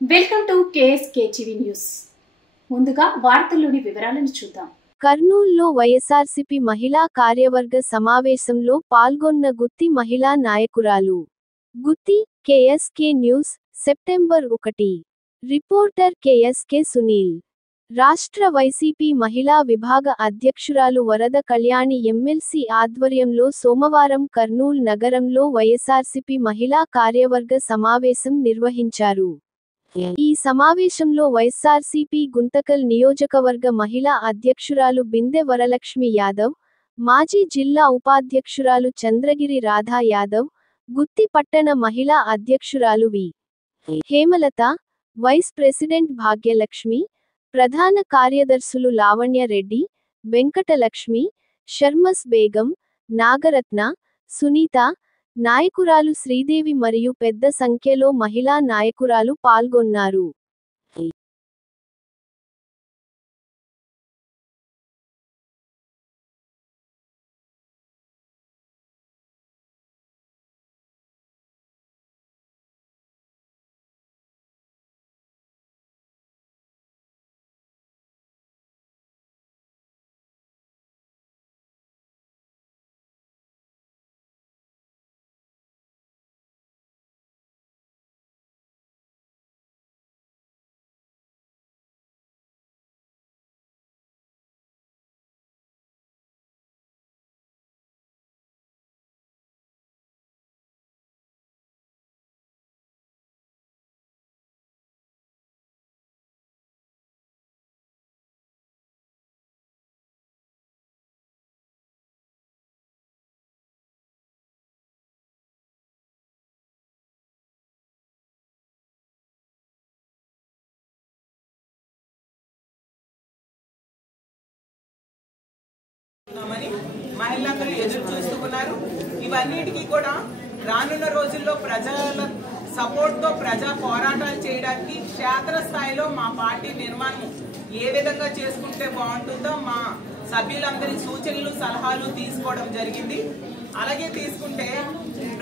Welcome to KSK TV news. ముందుగా వార్తల్లోని వివరాలను చూద్దాం. కర్నూలులో వైఎస్ఆర్సీపీ మహిళా కార్యవర్గ సమావేశంలో పాల్గొన్న గుత్తి మహిళా నాయకురాలు. Gutti, KSK news, September 1. Reporter KSK Sunil. రాష్ట్ర వైసీపీ మహిళా విభాగ అధ్యక్షురాలు వరద కళ్యాణి ఎమ్మెల్సీ ఆధ్వర్యంలో సోమవారం కర్నూలు నగరంలో వైఎస్ఆర్సీపీ మహిళా కార్యవర్గ సమావేశం నిర్వహించారు. ఈ సమావేశంలో వైఎస్ఆర్సీపీ గుంతకల్ నియోజకవర్గ మహిళా అధ్యక్షురాలు బిందె వరలక్ష్మి యాదవ్, మాజీ జిల్లా ఉపాధ్యక్షురాలు చంద్రగిరి రాధా యాదవ్, గుత్తి పట్టణ మహిళా అధ్యక్షురాలు వి. హేమలత, వైస్ ప్రెసిడెంట్ భాగ్యలక్ష్మి, ప్రధాన కార్యదర్శులు లావణ్య రెడ్డి, వెంకటలక్ష్మి, షర్మస్ బేగం, నాగరత్న, సునీత, నాయకురాలు శ్రీదేవి మరియు పెద్ద సంఖ్యలో మహిళా నాయకురాలు పాల్గొన్నారు. మహిళలందరూ ఎదురు చూస్తున్నారు. ఇవన్నిటికీ కూడా రానున్న రోజుల్లో ప్రజల సపోర్ట్ తో ప్రజా పోరాటాలు చేయడానికి క్షేత్రస్థాయిలో మా పార్టీ నిర్మాణం ఏ విధంగా చేసుకుంటే బాగుంటుందో మా సభ్యులందరి సూచనలు సలహాలు తీసుకోవడం జరిగింది. అలాగే తీసుకుంటే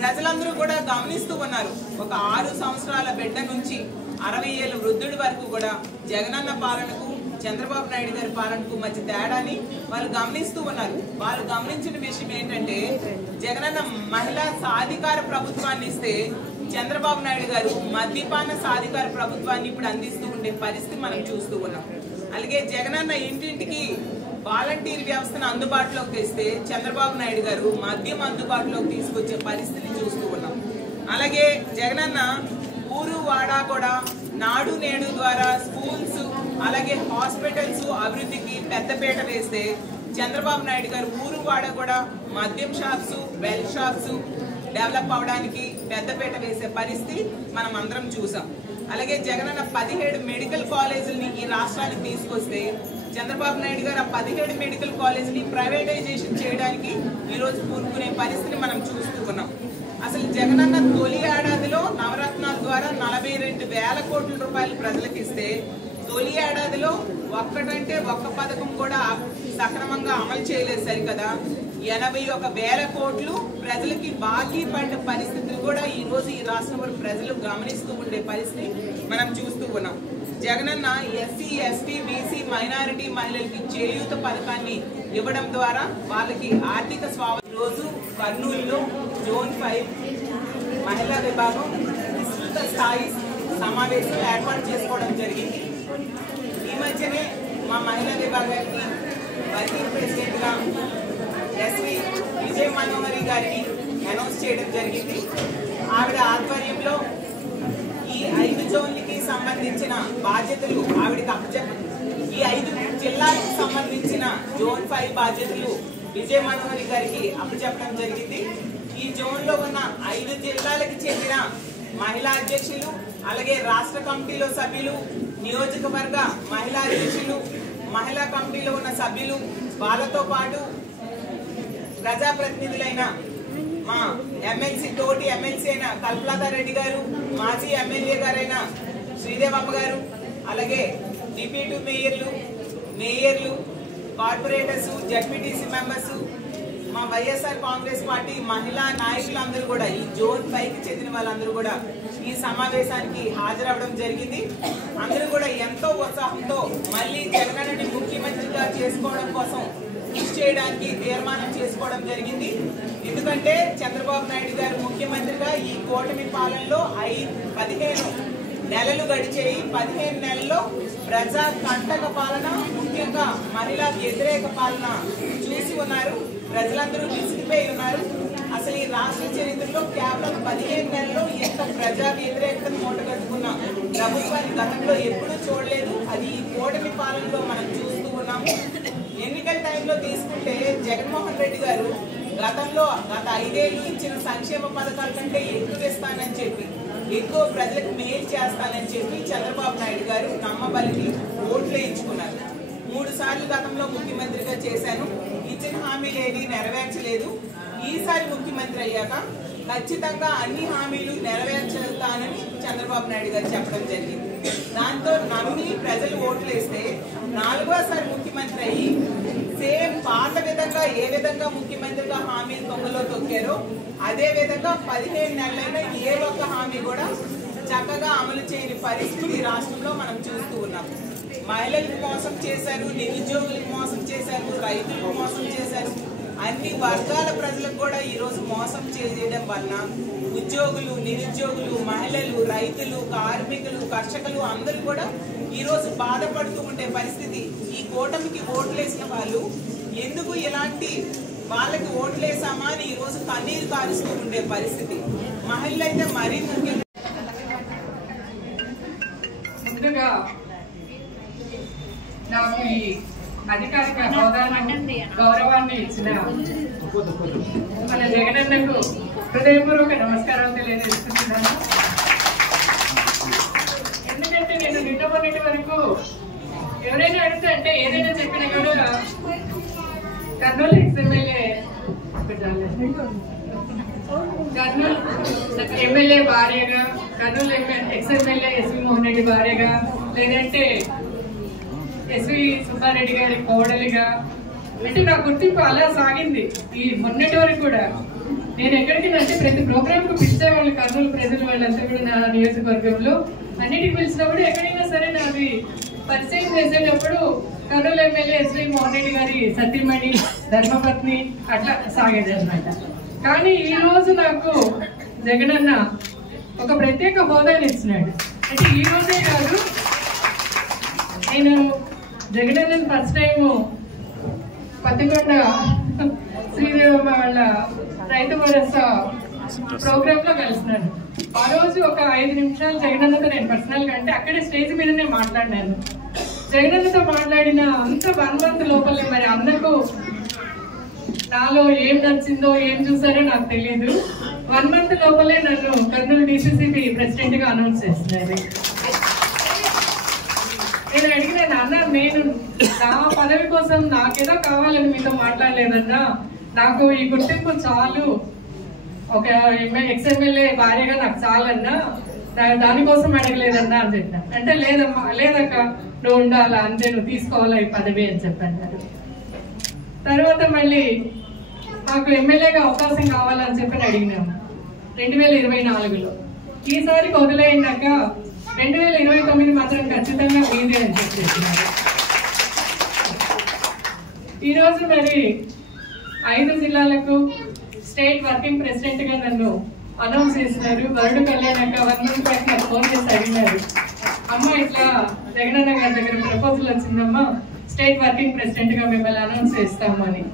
ప్రజలందరూ కూడా గమనిస్తూ ఉన్నారు. ఒక 6 సంవత్సరాల బిడ్డ నుంచి 60 ఏళ్ళ వృద్ధుడి వరకు కూడా జగనన్న పాలనకు చంద్రబాబు నాయుడు గారి పాలనకు మధ్య తేడాని వాళ్ళు గమనిస్తూ ఉన్నారు. వాళ్ళు గమనించిన విషయం ఏంటంటే జగనన్న మహిళా సాధికార ప్రభుత్వాన్ని ఇస్తే చంద్రబాబు నాయుడు గారు మద్యపాన సాధికార ప్రభుత్వాన్ని ఇప్పుడు అందిస్తూ ఉండే పరిస్థితి మనం చూస్తూ ఉన్నాం. అలాగే జగనన్న ఇంటింటికి వాలంటీర్ వ్యవస్థను అందుబాటులోకి తెస్తే చంద్రబాబు నాయుడు గారు మద్యం అందుబాటులోకి తీసుకొచ్చే పరిస్థితిని చూస్తూ ఉన్నాం. అలాగే జగనన్న ఊరు వాడా కూడా నాడు నేడు ద్వారా స్కూల్స్ అలాగే హాస్పిటల్స్ అభివృద్ధికి పెద్దపీట వేస్తే చంద్రబాబు నాయుడు గారు ఊరు వాడ కూడా మద్యం షాప్స్, వెల్ షాప్స్ డెవలప్ అవడానికి పెద్దపీట వేసే పరిస్థితి మనం అందరం చూసాం. అలాగే జగనన్న 17 మెడికల్ కాలేజీలని ఈ రాష్ట్రానికి తీసుకొస్తే చంద్రబాబు నాయుడు గారు ఆ 17 మెడికల్ కాలేజీని ప్రైవేటైజేషన్ చేయడానికి ఈరోజు పూనుకునే పరిస్థితిని మనం చూస్తూ ఉన్నాం. అసలు జగనన్న తొలి ఏడాదిలో నవరత్నాల ద్వారా 42,000 కోట్ల రూపాయలు ప్రజలకు ఇస్తే తొలి ఏడాదిలో ఒక్కటంటే ఒక్క పథకం కూడా సక్రమంగా అమలు చేయలేదు సరికదా 81,000 కోట్లు ప్రజలకి బాకీ పడ్డ పరిస్థితులు కూడా ఈ రోజు ఈ రాష్ట్రంలో ప్రజలు గమనిస్తూ ఉండే పరిస్థితి మనం చూస్తూ ఉన్నాం. Jagananna SC, ST, BC, minority మహిళలకి చేయూత పథకాన్ని ఇవ్వడం ద్వారా వాళ్ళకి ఆర్థిక స్వావలంబన. రోజు కర్నూలులో జోన్ 5 మహిళా విభాగం విస్తృత స్థాయి సమావేశం ఏర్పాటు చేసుకోవడం జరిగింది. ఈ మధ్యనే మా మహిళా విభాగానికి వర్కింగ్ ప్రెసిడెంట్ గా ఎస్వి విజయ మనోహరి గారిని అనౌన్స్ చేయడం జరిగింది. ఆవిడ ఆధ్వర్యంలో ఈ 5 జోన్లకి సంబంధించిన బాధ్యతలు ఆవిడకి అప్పచెప్పారు. ఈ 5 జిల్లాలకు సంబంధించిన జోన్ 5 బాధ్యతలు విజయ మనోహరి గారికి అప్పచెప్పడం జరిగింది. ఈ జోన్ లో ఉన్న 5 జిల్లాలకు చెందిన మహిళా అధ్యక్షులు అలాగే రాష్ట్ర కమిటీలో సభ్యులు, నియోజకవర్గ మహిళా అధ్యక్షులు, మహిళా కమిటీలో ఉన్న సభ్యులు, వాళ్ళతో పాటు ప్రజాప్రతినిధులైన మా ఎమ్మెల్సీ తోటి ఎమ్మెల్సీ అయిన కల్పలతా రెడ్డి గారు, మాజీ ఎమ్మెల్యే గారైన శ్రీదేవమ్మ గారు, అలాగే డిప్యూటీ మేయర్లు, కార్పొరేటర్స్, జడ్పీటీసీ మెంబర్స్, మా వైఎస్ఆర్ కాంగ్రెస్ పార్టీ మహిళా నాయకులందరూ కూడా ఈ జోన్ 5కి చెందిన వాళ్ళందరూ కూడా ఈ ఈ సమావేశానికి హాజరవడం జరిగింది. అందరూ కూడా ఎంతో ఉత్సాహంతో మళ్ళీ జగనన్నని ముఖ్యమంత్రిగా చేసుకోవడం కోసం కృషి చేయడానికి తీర్మానం చేసుకోవడం జరిగింది. ఎందుకంటే చంద్రబాబు నాయుడు గారు ముఖ్యమంత్రిగా ఈ కూటమి పాలనలో 15 నెలలు గడిచేయి. 15 నెలల్లో ప్రజా కంటక పాలన, ముఖ్యంగా మహిళా వ్యతిరేక పాలన చూసి ఉన్నారు. ప్రజలందరూ విసిగిపోయి ఉన్నారు. అసలు ఈ రాష్ట్ర చరిత్రలో కేవలం 15 నెలల్లో ఎంత ప్రజా వ్యతిరేకతను మూటగట్టుకున్న ప్రభుత్వాన్ని గతంలో ఎప్పుడూ చూడలేదు. అది ఈ కూటమి పాలనలో మనం చూస్తూ ఉన్నాము. ఎన్నికల టైంలో తీసుకుంటే జగన్మోహన్ రెడ్డి గారు గతంలో గత 5 ఏళ్లు ఇచ్చిన సంక్షేమ పథకాల కంటే ఎక్కువ ఇస్తానని చెప్పి, ఎక్కువ ప్రజలకు మేలు చేస్తానని చెప్పి చంద్రబాబు నాయుడు గారు నమ్మబలికి ఓట్లు వేయించుకున్నారు. 3 సార్లు గతంలో ముఖ్యమంత్రిగా చేశాను, ఇచ్చిన హామీలు ఏవి నెరవేర్చలేదు. ఈసారి ముఖ్యమంత్రి అయ్యాక ఖచ్చితంగా అన్ని హామీలు నెరవేర్చుతానని చంద్రబాబు నాయుడు గారు చెప్పడం జరిగింది. దాంతో నమ్మి ప్రజలు ఓట్లు వేస్తే 4వసారి ముఖ్యమంత్రి అయ్యి సేమ్ పాత విధంగా ఏ విధంగా ముఖ్యమంత్రిగా హామీలు తొంగలో తొక్కారో అదే విధంగా 15 నెలలైనా ఏ ఒక్క హామీ కూడా చక్కగా అమలు చేయని పరిస్థితి రాష్ట్రంలో మనం చూస్తూ ఉన్నాం. మహిళలకు మోసం చేశారు, నిరుద్యోగులకు మోసం చేశారు, రైతులకు మోసం చేశారు. అన్ని వర్గాల ప్రజలకు కూడా ఈరోజు మోసం చేయడం వలన ఉద్యోగులు, నిరుద్యోగులు, మహిళలు, రైతులు, కార్మికులు, కర్షకులు అందరూ కూడా ఈరోజు బాధపడుతూ ఉండే పరిస్థితి. ఈ కూటమికి ఓట్లేసిన వాళ్ళు ఎందుకు ఇలాంటి వాళ్ళకి ఓట్లేసామా అని ఈరోజు కన్నీరు కారుస్తూ ఉండే పరిస్థితి. మహిళలు అయితే మరీ ముఖ్యంగా. ముందుగా నాకు ఈ అధికారిక హోదాను, గౌరవాన్ని ఇచ్చిన మన జగనన్నకు హృదయపూర్వక నమస్కారాలు తెలియజేస్తున్నాను. ఎందుకంటే నేను నిన్న మొన్నటి వరకు ఎవరైనా అడిగితే అంటే ఏదైనా చెప్పినా కూడా కర్నూలు ఎక్స్ఎమ్మెల్యే ఎమ్మెల్యే భార్యగా, కర్నూలు ఎక్స్ఎమ్మెల్యే ఎస్వి మోహన్ రెడ్డి భార్యగా, లేదంటే ఎస్వి సుబ్బారెడ్డి గారి కోడలిగా, అంటే నా గుర్తింపు అలా సాగింది. ఈ మొన్నటి వరకు కూడా నేను ఎక్కడికి అంటే ప్రతి ప్రోగ్రామ్ కు పిలిచేవాళ్ళు కర్నూలు ప్రజలు, వాళ్ళంతా కూడా నా నియోజకవర్గంలో అన్నిటికి పిలిచినప్పుడు ఎక్కడైనా సరే నాది పరిచయం చేసేటప్పుడు కర్నూలు ఎమ్మెల్యే ఎస్వి మోహన్ రెడ్డి గారి సతీమణి, ధర్మపత్ని అట్లా సాగేది అనమాట. కానీ ఈ రోజు నాకు జగనన్న ఒక ప్రత్యేక హోదాని ఇచ్చినాడు. అంటే ఈ రోజే కాదు, నేను జగనన్న ఫస్ట్ టైం పత్తికొండ శ్రీదేవమ్మ వాళ్ళ రైతు భరోసా ప్రోగ్రామ్ లో కలిసినాను. ఆ రోజు ఒక 5 నిమిషాలు జగనన్నతో నేను పర్సనల్ గా అంటే అక్కడే స్టేజ్ మీదనే మాట్లాడినాను. జగనన్నతో మాట్లాడిన అంత 1 month లోపలే మరి అందరికీ నాలో ఏం నచ్చిందో ఏం చూసారో నాకు తెలియదు. 1 month లోపలే నన్ను కర్నూలు డిసిసిబి ప్రెసిడెంట్ గా అనౌన్స్ చేస్తున్నారు. నేను అడిగిన నాన్న, నేను నా పదవి కోసం నాకేదో కావాలని మీతో మాట్లాడలేదన్నా, నాకు ఈ గుర్తింపు చాలు, ఒక ఎక్స్ఎమ్మెల్యే భార్యగా నాకు చాలన్నా, దానికోసం అడగలేదన్నా అని చెప్పాను. అంటే లేదమ్మా, లేదక్క నువ్వు ఉండాలా, అంతే, నువ్వు తీసుకోవాలా ఈ పదవి అని చెప్పారు. తర్వాత మళ్ళీ మాకు ఎమ్మెల్యేగా అవకాశం కావాలని చెప్పి అడిగినాము 2024లో. ఈసారికి వదిలేయినాక 2029 మాత్రం ఖచ్చితంగా మీదే అని చెప్పేస్తున్నారు. ఈరోజు మరి 5 జిల్లాలకు స్టేట్ వర్కింగ్ ప్రెసిడెంట్ గా నన్ను అనౌన్స్ చేసినారు. వరుడు కళ్యాణాక 1 month పాటు నాకు ఫోన్ చేసి అడిగినారు, అమ్మ ఇట్లా జగనన్న గారి దగ్గర ప్రపోజల్ వచ్చిందమ్మా, స్టేట్ వర్కింగ్ ప్రెసిడెంట్ గా మిమ్మల్ని అనౌన్స్ చేస్తాము అని.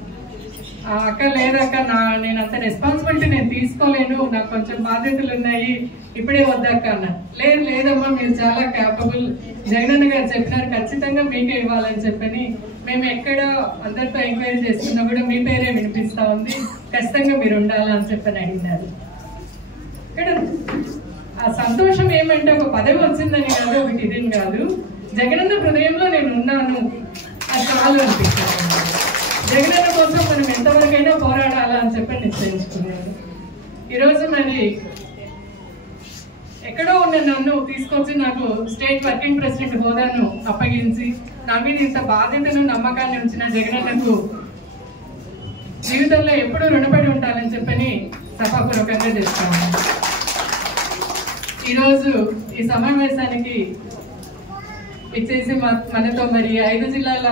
అక్క లేదక్క, నేను అంత రెస్పాన్సిబిలిటీ నేను తీసుకోలేను, నాకు కొంచెం బాధ్యతలు ఉన్నాయి, ఇప్పుడే వద్దక్క అన్న. లేదమ్మా, మీరు చాలా క్యాపబుల్, జగనన్న గారు చెప్పినారు ఖచ్చితంగా మీకే ఇవ్వాలని చెప్పని మేము ఎక్కడ అందరితో ఎంక్వైరీ చేస్తున్నా కూడా మీ పేరే వినిపిస్తా ఉంది, ఖచ్చితంగా మీరు ఉండాలని చెప్పని అడిగినారు. ఇక్కడ ఆ సంతోషం ఏమంటే ఒక పదవి వచ్చిందని కాదు, ఒకటి ఇదేం కాదు, జగనన్న హృదయంలో నేను ఉన్నాను, అది చాలు అనిపించాను. జగనన్న కోసం మనం ఎంతవరకైనా పోరాడాలా అని చెప్పి నిశ్చయించుకున్నాను. ఈరోజు మరి ఎక్కడో ఉన్న నన్ను తీసుకొచ్చి నాకు స్టేట్ వర్కింగ్ ప్రెసిడెంట్ హోదాను అప్పగించి నా మీద ఇంత బాధ్యతను, నమ్మకాన్ని ఉంచిన జగనన్నకు జీవితంలో ఎప్పుడూ రుణపడి ఉంటానని చెప్పని సభాపూర్వకంగా చేస్తాను. ఈరోజు ఈ సమావేశానికి ఇచ్చేసి మనతో మరి 5 జిల్లాల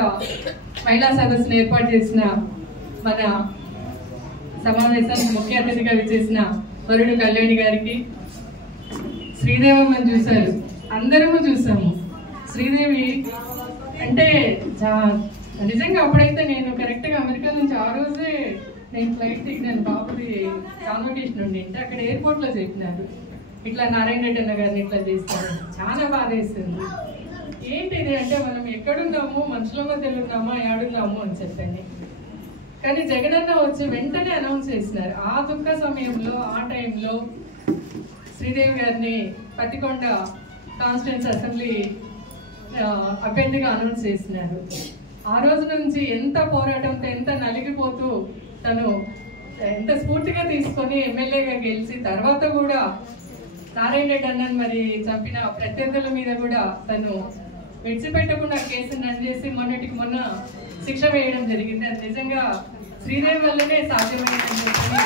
మహిళా సదస్సును ఏర్పాటు చేసిన మన సమావేశానికి ముఖ్య అతిథిగా విచ్చేసిన వరుడు కళ్యాణి గారికి, శ్రీదేవమ్మని చూశారు, అందరము చూసాము. శ్రీదేవి అంటే నిజంగా అప్పుడైతే నేను కరెక్ట్గా అమెరికా నుంచి ఆ రోజే నేను ఫ్లైట్ దిగినాను. బాబుది కాన్వకేషన్ ఉండింటే అక్కడ ఎయిర్పోర్ట్లో చెప్పినారు ఇట్లా నారాయణ రెడ్డి అన్న గారిని ఇట్లా చేస్తారు. చాలా బాధ వేస్తుంది. ఏంటిది అంటే మనం ఎక్కడున్నాము, మనుషుల మధ్యలో ఉన్నామా, ఏడున్నాము అని చెప్పండి. కానీ జగనన్న వచ్చి వెంటనే అనౌన్స్ చేసినారు. ఆ దుఃఖ సమయంలో ఆ టైంలో శ్రీదేవి గారిని పత్తికొండ కాన్స్టిట్యూన్సీ అసెంబ్లీ అభ్యర్థిగా అనౌన్స్ చేసినారు. ఆ రోజు నుంచి ఎంత పోరాటంతో, ఎంత నలిగిపోతూ తను ఎంత స్ఫూర్తిగా తీసుకొని ఎమ్మెల్యేగా గెలిచి తర్వాత కూడా నారాయణ రెడ్డి అన్నని మరి చంపిన ప్రత్యర్థుల మీద కూడా తను విడిచిపెట్టకుండా కేసును రన్ చేసి మొన్నటికి మొన్న శిక్ష వేయడం జరిగింది. అది నిజంగా శ్రీదేవి వల్లనే సాధ్యమైందని చెప్పి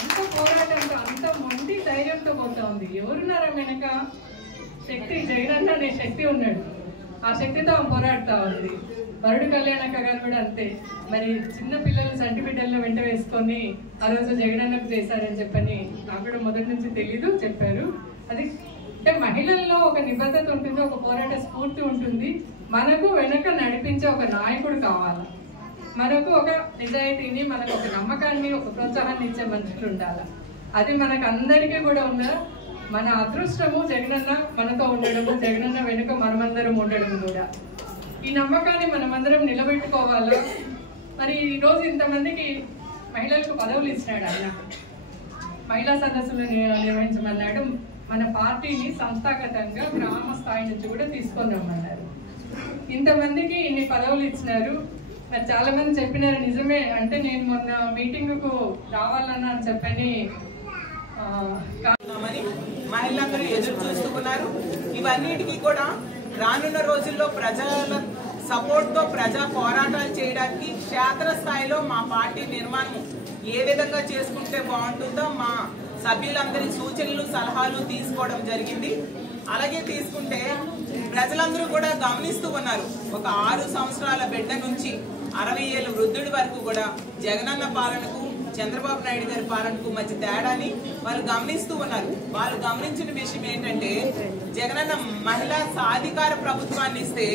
అంత పోరాటంతో, అంత మొండి ధైర్యంతో పోతా ఉంది. ఎవరున్నారా వెనక? శక్తి, జగనన్న అనే శక్తి ఉన్నాడు. ఆ శక్తితో పోరాడుతూ ఉంది. వరుడు కళ్యాణక్క గారు కూడా అంతే. మరి చిన్న పిల్లలు సంటి బిడ్డలను వెంట వేసుకొని ఆ రోజు జగనన్నకు చేశారని చెప్పని నాకు కూడా మొదటి నుంచి తెలీదు, చెప్పారు. అది అంటే మహిళల్లో ఒక నిబద్ధత ఉంటుంది, ఒక పోరాట స్ఫూర్తి ఉంటుంది. మనకు వెనక నడిపించే ఒక నాయకుడు కావాలి. మనకు ఒక నిజాయితీని, మనకు ఒక నమ్మకాన్ని, ఒక ప్రోత్సాహాన్ని ఇచ్చే మనుషులు ఉండాలి. అది మనకు అందరికీ కూడా ఉందా. మన అదృష్టము జగనన్న మనతో ఉండడము, జగనన్న వెనుక మనమందరం ఉండడం కూడా. ఈ నమ్మకాన్ని మనమందరం నిలబెట్టుకోవాలా. మరి ఈరోజు ఇంతమందికి మహిళలకు పదవులు ఇచ్చినాడు ఆయన. మహిళా సదస్సులు నిర్వహించమన్నాడు. మన పార్టీని సంస్థాగతంగా గ్రామ స్థాయి నుంచి కూడా తీసుకొని రమ్మన్నారు. ఇంతమందికి ఇన్ని పదవులు ఇచ్చినారు. మరి చాలా మంది చెప్పినారు, నిజమే. అంటే నేను మొన్న మీటింగ్కు రావాలన్నా అని చెప్పని మహిళలందరూ ఎదురు చూస్తున్నారు. ఇవన్నిటికీ కూడా రానున్న రోజుల్లో ప్రజల సపోర్ట్ తో ప్రజా పోరాటాలు చేయడానికి క్షేత్రస్థాయిలో మా పార్టీ నిర్మాణం ఏ విధంగా చేసుకుంటే బాగుంటుందో మా సభ్యులందరి సూచనలు, సలహాలు తీసుకోవడం జరిగింది. అలాగే తీసుకుంటే ప్రజలందరూ కూడా గమనిస్తూ ఉన్నారు. ఒక 6 సంవత్సరాల బిడ్డ నుంచి 60 ఏళ్ళ వృద్ధుడి వరకు కూడా జగనన్న పాలనకు, చంద్రబాబు నాయుడు గారి పాలనకు మధ్య తేడాని వాళ్ళు గమనిస్తూ ఉన్నారు. వాళ్ళు గమనించిన విషయం ఏంటంటే, జగనన్న మహిళా సాధికార ప్రభుత్వాన్ని ఇస్తే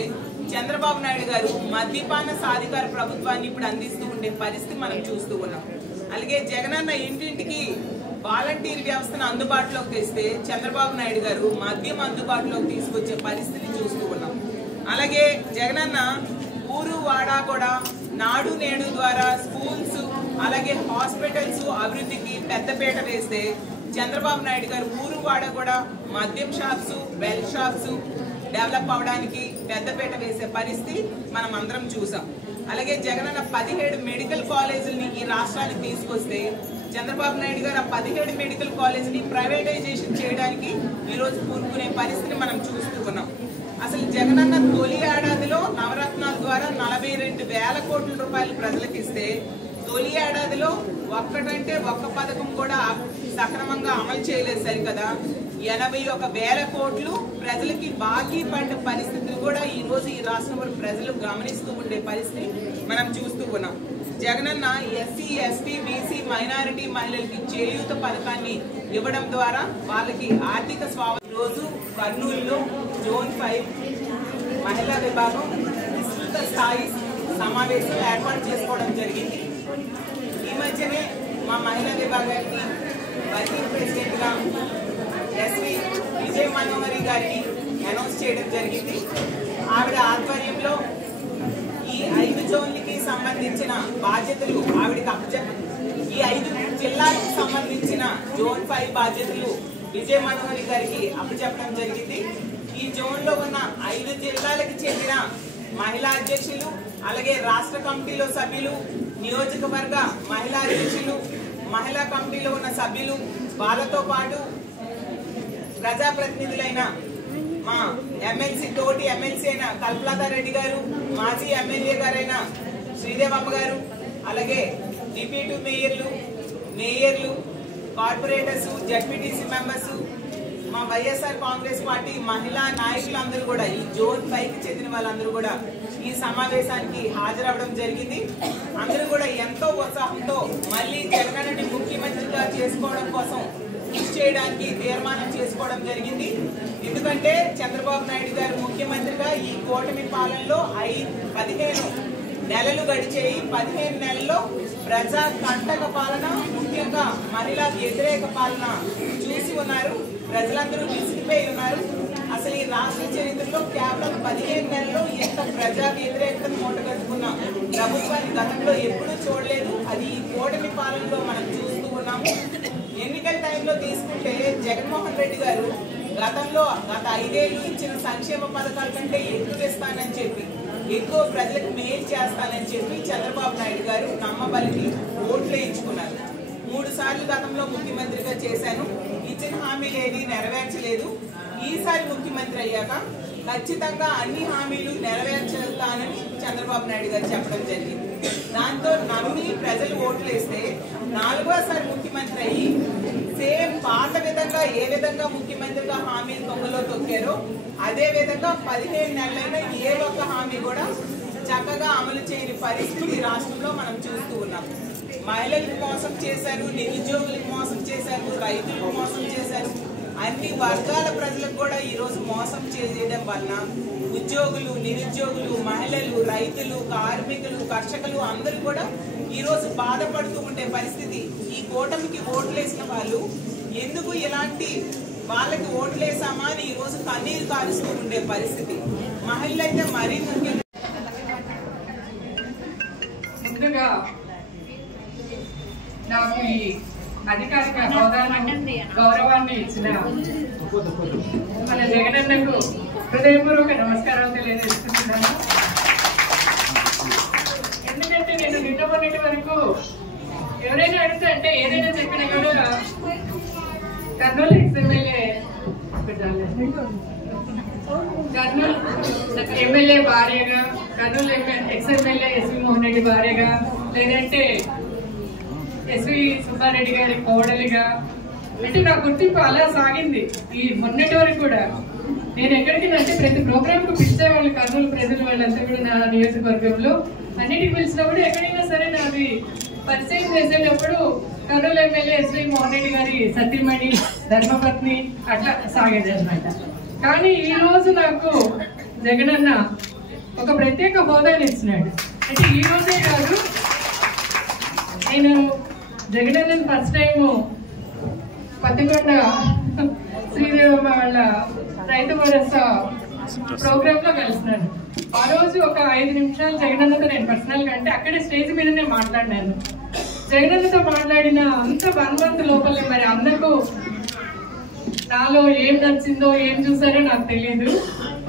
చంద్రబాబు నాయుడు గారు మద్యపాన సాధికార ప్రభుత్వాన్ని ఇప్పుడు అందిస్తూ ఉండే పరిస్థితి మనం చూస్తూ ఉన్నాం. అలాగే జగనన్న ఇంటింటికి వాలంటీర్ వ్యవస్థను అందుబాటులోకి తెస్తే చంద్రబాబు నాయుడు గారు మద్యం అందుబాటులోకి తీసుకొచ్చే పరిస్థితిని చూస్తూ ఉన్నాం. అలాగే జగనన్న ఊరు వాడా కూడా నాడు నేడు ద్వారా స్కూల్స్, అలాగే హాస్పిటల్స్ అభివృద్ధికి పెద్దపీట వేస్తే చంద్రబాబు నాయుడు గారు ఊరు వాడ కూడా మద్యం షాప్స్, బెల్ షాప్స్ డెవలప్ అవడానికి పెద్దపీట వేసే పరిస్థితి మనం అందరం చూసాం. అలాగే జగనన్న 17 మెడికల్ కాలేజీలని ఈ రాష్ట్రానికి తీసుకొస్తే చంద్రబాబు నాయుడు గారు ఆ 17 మెడికల్ కాలేజీని ప్రైవేటైజేషన్ చేయడానికి ఈరోజు పూనుకునే పరిస్థితిని మనం చూస్తూ ఉన్నాం. అసలు జగనన్న తొలి ఏడాదిలో నవరత్నాల ద్వారా 42,000 కోట్ల రూపాయలు ప్రజలకు ఇస్తే తొలి ఏడాదిలో ఒక్కటంటే ఒక్క పథకం కూడా సక్రమంగా అమలు చేయలేదు. సరికదా 81,000 కోట్లు ప్రజలకి బాకీ పడ్డ పరిస్థితులు కూడా ఈ రోజు ఈ రాష్ట్రంలో ప్రజలు గమనిస్తూ ఉండే పరిస్థితి మనం చూస్తూ ఉన్నాం. Jagananna SC, ST, BC, minority మహిళలకి చేయూత పథకాన్ని ఇవ్వడం ద్వారా వాళ్ళకి ఆర్థిక స్వావలంబన. రోజు కర్నూలులో జోన్ 5 మహిళా విభాగం విస్తృత స్థాయి సమావేశం ఏర్పాటు చేసుకోవడం జరిగింది. ఈ మధ్యనే మా మహిళా విభాగానికి వర్కింగ్ ప్రెసిడెంట్ గా ఎస్వి విజయ మనోహరి గారిని అనౌన్స్ చేయడం జరిగింది. ఆవిడ ఆధ్వర్యంలో ఈ 5 జోన్లకి సంబంధించిన బాధ్యతలు ఆవిడకి ఈ 5 జిల్లాలకు సంబంధించిన జోన్ 5 బాధ్యతలు విజయ మనోహరి గారికి అప్పచెప్పడం జరిగింది. ఈ జోన్ లో ఉన్న 5 జిల్లాలకు చెందిన మహిళా అధ్యక్షులు, అలాగే రాష్ట్ర కమిటీలో సభ్యులు, నియోజకవర్గ మహిళా అధ్యక్షులు, మహిళా కమిటీలో ఉన్న సభ్యులు, వాళ్ళతో పాటు ప్రజాప్రతినిధులైన మా ఎమ్మెల్సీ, తోటి ఎమ్మెల్సీ అయిన కల్పలతా రెడ్డి గారు, మాజీ ఎమ్మెల్యే గారైన శ్రీదేవమ్మ గారు, అలాగే డిప్యూటీ మేయర్లు, కార్పొరేటర్స్, జడ్పీటీసీ మెంబర్స్, మా వైఎస్ఆర్ కాంగ్రెస్ పార్టీ మహిళా నాయకులందరూ కూడా ఈ జోన్ 5కి చెందిన వాళ్ళందరూ కూడా ఈ సమావేశానికి హాజరవడం జరిగింది. అందరూ కూడా ఎంతో ఉత్సాహంతో మళ్ళీ జగనన్నని ముఖ్యమంత్రిగా చేసుకోవడం కోసం కృషి చేయడానికి తీర్మానం చేసుకోవడం జరిగింది. ఎందుకంటే చంద్రబాబు నాయుడు గారు ముఖ్యమంత్రిగా ఈ కూటమి పాలనలో 15 నెలలు గడిచేయి. 15 నెలల్లో ప్రజా కంటక పాలన, ముఖ్యంగా మహిళా వ్యతిరేక పాలన చూసి ఉన్నారు. ప్రజలందరూ విసిగిపోయి ఉన్నారు. అసలు ఈ రాష్ట్ర చరిత్రలో కేవలం 15 నెలల్లో ఎంత ప్రజా వ్యతిరేకతను మూటగట్టుకున్న ప్రభుత్వాన్ని గతంలో ఎప్పుడూ చూడలేదు. అది ఈ కూటమి పాలనలో మనం చూస్తూ ఉన్నాము. ఎన్నికల టైంలో తీసుకుంటే జగన్మోహన్ రెడ్డి గారు గతంలో గత 5 ఏళ్ళు ఇచ్చిన సంక్షేమ పథకాల కంటే ఎక్కువ ఇస్తానని చెప్పి, ఎక్కువ ప్రజలకు మేలు చేస్తానని చెప్పి చంద్రబాబు నాయుడు గారు నమ్మబలికి ఓట్లు వేయించుకున్నారు. 3 సార్లు గతంలో ముఖ్యమంత్రిగా చేశాను, ఇచ్చిన హామీలు ఏది నెరవేర్చలేదు. ఈసారి ముఖ్యమంత్రి అయ్యాక ఖచ్చితంగా అన్ని హామీలు నెరవేర్చుతానని చంద్రబాబు నాయుడు గారు చెప్పడం జరిగింది. దాంతో నమ్మి ప్రజలు ఓట్లు వేస్తే 4వసారి ముఖ్యమంత్రి అయ్యి సేమ్ పాత విధంగా ఏ విధంగా ముఖ్యమంత్రిగా హామీలు తొంగలో తొక్కారో అదే విధంగా 15 నెలలైనా ఏ ఒక్క హామీ కూడా చక్కగా అమలు చేయని పరిస్థితి రాష్ట్రంలో మనం చూస్తూ ఉన్నాం. మహిళలకు మోసం చేశారు, నిరుద్యోగులకు మోసం చేశారు, రైతులకు మోసం చేశారు. అన్ని వర్గాల ప్రజలకు కూడా ఈరోజు మోసం చేయడం వలన ఉద్యోగులు, నిరుద్యోగులు, మహిళలు, రైతులు, కార్మికులు, కర్షకులు అందరూ కూడా ఈరోజు బాధపడుతూ ఉండే పరిస్థితి. ఈ కూటమికి ఓట్లేసిన వాళ్ళు ఎందుకు ఇలాంటి వాళ్ళకి ఓట్లేసామా అని ఈరోజు కన్నీరు కారుస్తూ ఉండే పరిస్థితి. మహిళలు అయితే మరీ ముఖ్యంగా ముందుగా నాకు ఈ అధికారిక హోదాను, గౌరవాన్ని ఇచ్చిన మన జగనన్నకు హృదయపూర్వక నమస్కారాలు తెలియజేస్తున్నాను. ఎందుకంటే నేను నిన్నటి వరకు ఎవరైనా అడిగితే అంటే ఏదైనా చెప్పినా కూడా కర్నూలు ఎమ్మెల్యే భార్యగా, కర్నూలు ఎమ్మెల్యే ఎస్వి మోహన్ రెడ్డి భార్యగా, లేదంటే ఎస్వి సుబ్బారెడ్డి గారి కోడలిగా, అంటే నా గుర్తింపు అలా సాగింది. ఈ మొన్నటి వరకు కూడా నేను ఎక్కడికి అంటే ప్రతి ప్రోగ్రామ్ కు పిలిచేవాళ్ళు కర్నూలు ప్రజలు, వాళ్ళంతా కూడా నా నియోజకవర్గంలో అన్నిటికి పిలిచినప్పుడు ఎక్కడైనా సరే నాది పరిచయం చేసేటప్పుడు కర్నూలు ఎమ్మెల్యే ఎస్వి మోహన్ రెడ్డి గారి సతీమణి, ధర్మపత్ని అట్లా సాగేది అనమాట. కానీ ఈ రోజు నాకు జగనన్న ఒక ప్రత్యేక హోదాని ఇచ్చినాడు. అంటే ఈ రోజే కాదు, నేను జగనన్నని ఫస్ట్ టైం పత్తికొండ శ్రీదేవమ్మ వాళ్ళ రైతు భరోసా ప్రోగ్రామ్ లో కలిసినాను. ఆ రోజు ఒక 5 నిమిషాలు జగనన్నతో నేను పర్సనల్ గా, అంటే అక్కడే స్టేజ్ మీదనే మాట్లాడినాను. జగనన్నతో మాట్లాడిన అంత 1 మంత్ లోపలే మరి అందరికీ నాలో ఏం నచ్చిందో ఏం చూసారో నాకు తెలియదు.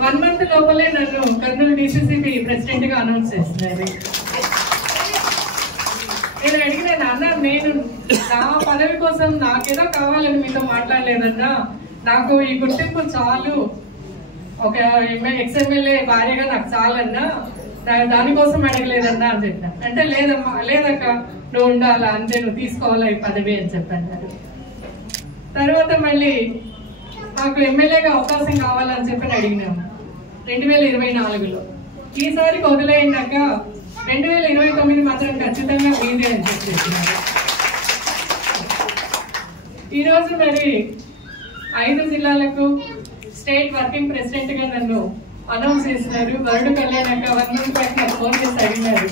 1 మంత్ లోపలే నన్ను కర్నూలు డిసిసిబి ప్రెసిడెంట్ గా అనౌన్స్ చేస్తున్నారు. నేను అడిగినాను, అన్న నేను నా పదవి కోసం నాకేదో కావాలని మీతో మాట్లాడలేదన్నా, నాకు ఈ గుర్తింపు చాలు, ఒక ఎక్స్ఎమ్మెల్యే భార్యగా నాకు చాలన్నా, దానికోసం అడగలేదన్నా అని చెప్పాను. అంటే లేదమ్మా, లేదక్క నువ్వు ఉండాలా, అంతే నువ్వు తీసుకోవాలా ఈ పదవి అని చెప్పాను. తర్వాత మళ్ళీ నాకు ఎమ్మెల్యేగా అవకాశం కావాలని చెప్పి అడిగినాము 2024లో. ఈసారికి వదిలేయండాక 2029 మాత్రం ఖచ్చితంగా మీదే అని చెప్పేస్తున్నారు. ఈరోజు మరి 5 జిల్లాలకు స్టేట్ వర్కింగ్ ప్రెసిడెంట్ గా నన్ను అనౌన్స్ చేస్తున్నారు. వరుడు కళ్యాణాక 1 మంత్ బ్యాక్ నాకు ఫోన్ చేసి అడిగినారు,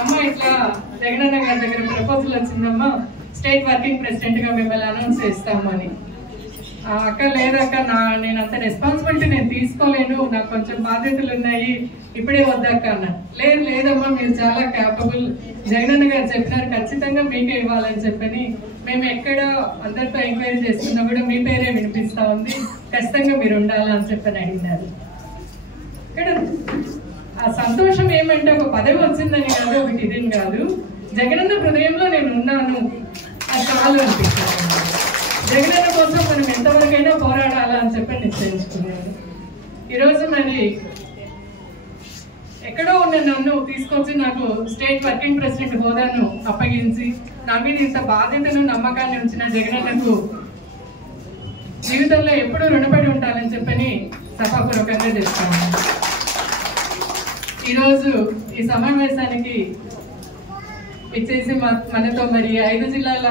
అమ్మ ఇట్లా జగనన్న గారి దగ్గర ప్రపోజల్ వచ్చిందమ్మా, స్టేట్ వర్కింగ్ ప్రెసిడెంట్ గా మిమ్మల్ని అనౌన్స్ చేస్తాము అని. అక్క లేదక్క, నేను అంత రెస్పాన్సిబిలిటీ నేను తీసుకోలేను, నాకు కొంచెం బాధ్యతలు ఉన్నాయి, ఇప్పుడే వద్దక్క అన్నా. లేదమ్మా మీరు చాలా క్యాపబుల్, జగనన్న గారు చెప్పినారు ఖచ్చితంగా మీకే ఇవ్వాలని చెప్పని, మేము ఎక్కడ అందరితో ఎంక్వైరీ చేస్తున్నా కూడా మీ పేరే వినిపిస్తా ఉంది, ఖచ్చితంగా మీరు ఉండాలని చెప్పని అడిగినారు. ఇక్కడ ఆ సంతోషం ఏమంటే ఒక పదవి వచ్చిందని కాదు, ఒకటి ఇదని కాదు, జగనన్న హృదయంలో నేను ఉన్నాను, అది చాలు అనిపించాను. జగనన్న కోసం మనం ఎంతవరకైనా పోరాడాలా అని చెప్పి నిశ్చయించుకున్నాను. ఈరోజు మరి ఎక్కడో ఉన్న నన్ను తీసుకొచ్చి నాకు స్టేట్ వర్కింగ్ ప్రెసిడెంట్ హోదాను అప్పగించి నా మీద ఇంత బాధ్యతను, నమ్మకాన్ని ఉంచిన జగనన్నకు జీవితంలో ఎప్పుడూ రుణపడి ఉంటానని చెప్పని సభాపూర్వకంగా చెప్తాను. ఈరోజు ఈ సమావేశానికి ఇచ్చేసి మనతో మరి 5 జిల్లాల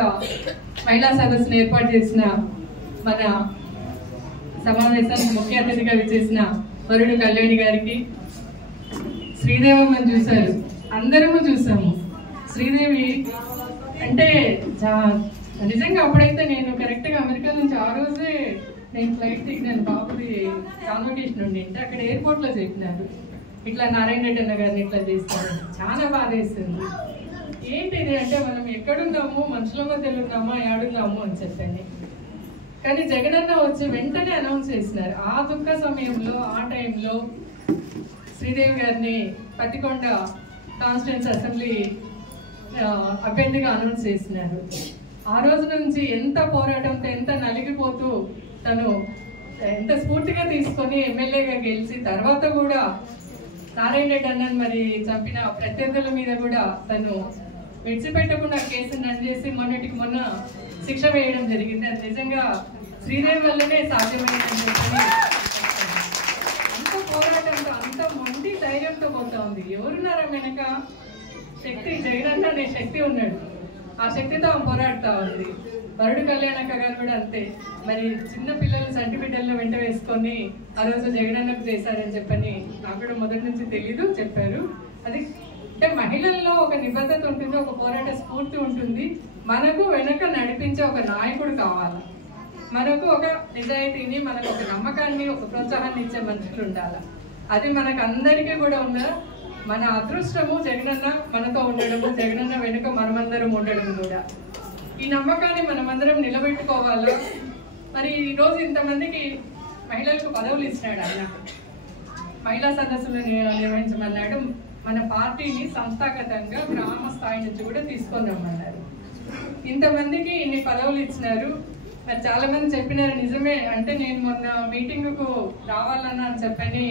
మహిళా సదస్సును ఏర్పాటు చేసిన మన సమావేశానికి ముఖ్య అతిథిగా విచ్చేసిన వరుడు కళ్యాణి గారికి, శ్రీదేవమ్మని చూశారు, అందరము చూసాము. శ్రీదేవి అంటే నిజంగా అప్పుడైతే నేను కరెక్ట్గా అమెరికా నుంచి ఆ రోజే నేను ఫ్లైట్ దిగినాను. బాబుది కాన్వకేషన్ ఉండి అంటే అక్కడ ఎయిర్పోర్ట్లో చెప్పినారు ఇట్లా నారాయణ రెడ్డి అన్న గారిని ఇట్లా చేస్తారు. చాలా బాధ వేస్తుంది. ఏంటిది అంటే మనం ఎక్కడున్నాము, మనుషుల మధ్యలో ఉన్నామా, ఏడున్నాము అని చెప్పండి. కానీ జగనన్న వచ్చి వెంటనే అనౌన్స్ చేసినారు. ఆ దుఃఖ సమయంలో ఆ టైంలో శ్రీదేవి గారిని పత్తికొండ కాన్స్టిట్యుయెన్సీ అసెంబ్లీ అభ్యర్థిగా అనౌన్స్ చేసినారు. ఆ రోజు నుంచి ఎంత పోరాటంతో, ఎంత నలిగిపోతూ తను ఎంత స్ఫూర్తిగా తీసుకొని ఎమ్మెల్యేగా గెలిచి తర్వాత కూడా నారాయణ రెడ్డి అన్నని మరి చంపిన ప్రత్యర్థుల మీద కూడా తను విడిచిపెట్టకుండా కేసును రన్ చేసి మొన్నటికి మొన్న శిక్ష వేయడం జరిగింది. అది నిజంగా శ్రీదేవి వల్లనే సాధ్యమైందని చెప్పని అంత పోరాటంతో, అంత మొండి ధైర్యంతో పోతా ఉంది. ఎవరున్నారా వెనక? శక్తి, జగనన్న అనే శక్తి ఉన్నాడు. ఆ శక్తితో పోరాడుతూ ఉంది. వరుడు కళ్యాణక్క గారు కూడా అంతే. మరి చిన్న పిల్లలు సంటి బిడ్డలను వెంట వేసుకొని ఆ రోజు జగనన్నకు చేశారని చెప్పని నాకు కూడా మొదటి నుంచి తెలీదు, చెప్పారు. అది అంటే మహిళల్లో ఒక నిబద్ధత ఉంటుంది, ఒక పోరాట స్ఫూర్తి ఉంటుంది. మనకు వెనక నడిపించే ఒక నాయకుడు కావాలి. మనకు ఒక నిజాయితీని, మనకు ఒక నమ్మకాన్ని, ఒక ప్రోత్సాహాన్ని ఇచ్చే మనుషులు ఉండాలి. అది మనకు అందరికీ కూడా ఉన్న మన అదృష్టము. జగనన్న మనతో ఉండడము, జగనన్న వెనుక మనమందరం ఉండడం కూడా. ఈ నమ్మకాన్ని మనమందరం నిలబెట్టుకోవాలా. మరి ఈరోజు ఇంతమందికి మహిళలకు పదవులు ఇచ్చినాడు ఆయన. మహిళా సదస్సులు నిర్వహించమన్నాడు. మన పార్టీని సంస్థాగతంగా గ్రామ స్థాయి నుంచి కూడా తీసుకొని రమ్మన్నారు. ఇంతమందికి ఇన్ని పదవులు ఇచ్చినారు. మరి చాలా మంది చెప్పినారు, నిజమే. అంటే నేను మొన్న మీటింగ్కు రావాలన్నా అని చెప్పని